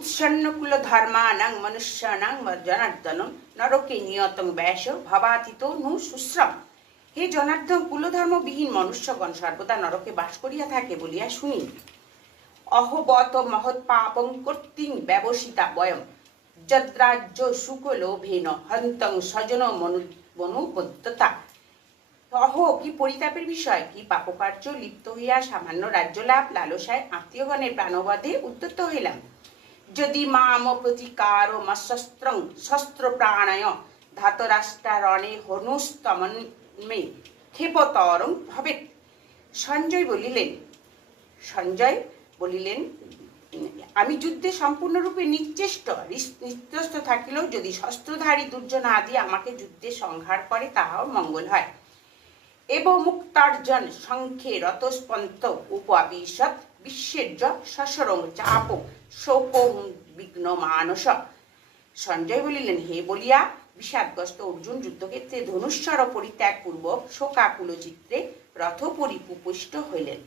উৎসন্নকুল ধর্মানাং মনুষ্যানাং জনার্দন নরকে নিয়তং ব্যাস ভবাতীত নু শুশ্রম। হে জনার্দন, কুলধর্মবিহীন মনুষ্যগণ সর্বদা নরকে বাস করিয়া থাকে বলিয়া শুনি। অহবত মহৎ পাপং কর্তিং ব্যবসিতা বয়ম যদ্রাজ্য সুকলোভেন হন্তং স্বজন মনুবদ্ধতা। অহ, কি পরিতাপের বিষয়! কি পাপকার্য লিপ্ত হইয়া সামান্য রাজ্য লাভ লালসায় আত্মীয়গণের প্রাণবধে উদ্যত হইলাম। যদি মাম প্রতিকার মশস্ত্রং শস্ত্র প্রাণায় ধাতরাষ্ট্রারণে হনুস্তমন্মে ক্ষেপতরং ভবেৎ। সঞ্জয় বলিলেন, আমি যুদ্ধে সম্পূর্ণরূপে নিশ্চেষ্ট থাকিলেও যদি শস্ত্রধারী দুর্জন আদি আমাকে যুদ্ধে সংহার করে তাহাও মঙ্গল হয়। এব মুক্তার্জন সংখ্যে রতস্পন্ত উপাবিশৎ বিশ্বের্য সসরং চাপ শোক বিঘ্ন মানস। সঞ্জয় বলিলেন, হে বলিয়া বিষাদগ্রস্ত অর্জুন যুদ্ধক্ষেত্রে ধনুস্বর পরিত্যাগ পূর্বক শোকাকুল চিত্রে রথ পরিপুষ্ট হইলেন।